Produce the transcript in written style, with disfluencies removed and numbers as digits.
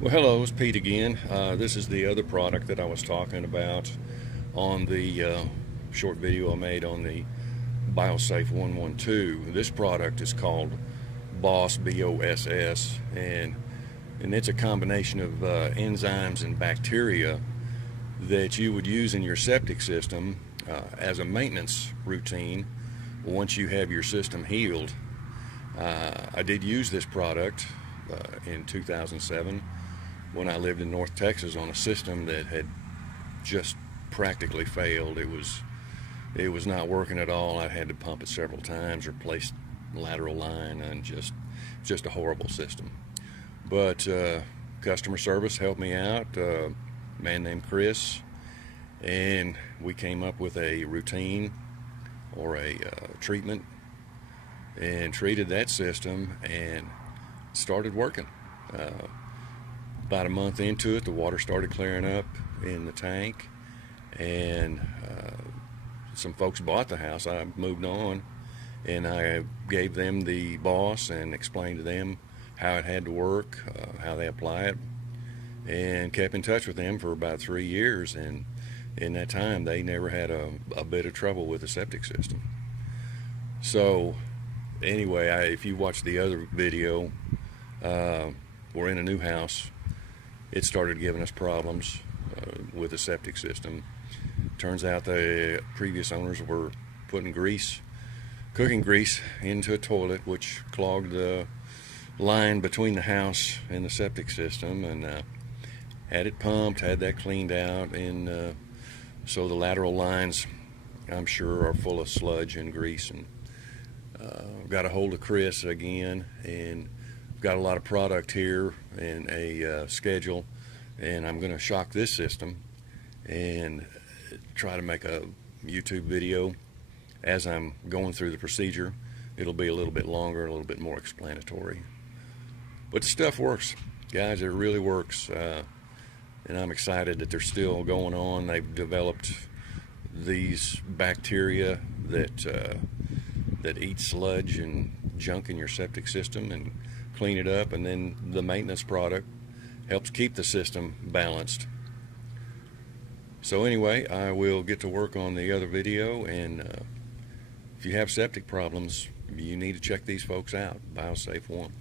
Well, hello, it's Pete again. This is the other product that I was talking about on the short video I made on the BioSafe 112. This product is called B.O.S.S, B-O-S-S, and it's a combination of enzymes and bacteria that you would use in your septic system as a maintenance routine once you have your system healed. I did use this product in 2007 when I lived in North Texas on a system that had just practically failed. It was not working at all. I had to pump it several times, replace lateral line, and just a horrible system. But customer service helped me out, a man named Chris, and we came up with a routine or a treatment and treated that system, and started working. About a month into it, the water started clearing up in the tank, and some folks bought the house. I moved on, and I gave them the B.O.S. and explained to them how it had to work, how they apply it, and kept in touch with them for about 3 years. And in that time, they never had a bit of trouble with the septic system. So anyway, if you watch the other video, we're in a new house. It started giving us problems with the septic system. Turns out the previous owners were putting cooking grease into a toilet, which clogged the line between the house and the septic system, and had it pumped, had that cleaned out, and so the lateral lines, I'm sure, are full of sludge and grease. And got a hold of Chris again, and got a lot of product here and a schedule, and I'm going to shock this system and try to make a YouTube video as I'm going through the procedure. It'll be a little bit longer, a little bit more explanatory, but the stuff works, guys. It really works, and I'm excited that they're still going on. They've developed these bacteria that eat sludge and junk in your septic system and clean it up, and then the maintenance product helps keep the system balanced. So anyway, I will get to work on the other video, and if you have septic problems, you need to check these folks out. BioSafe 1.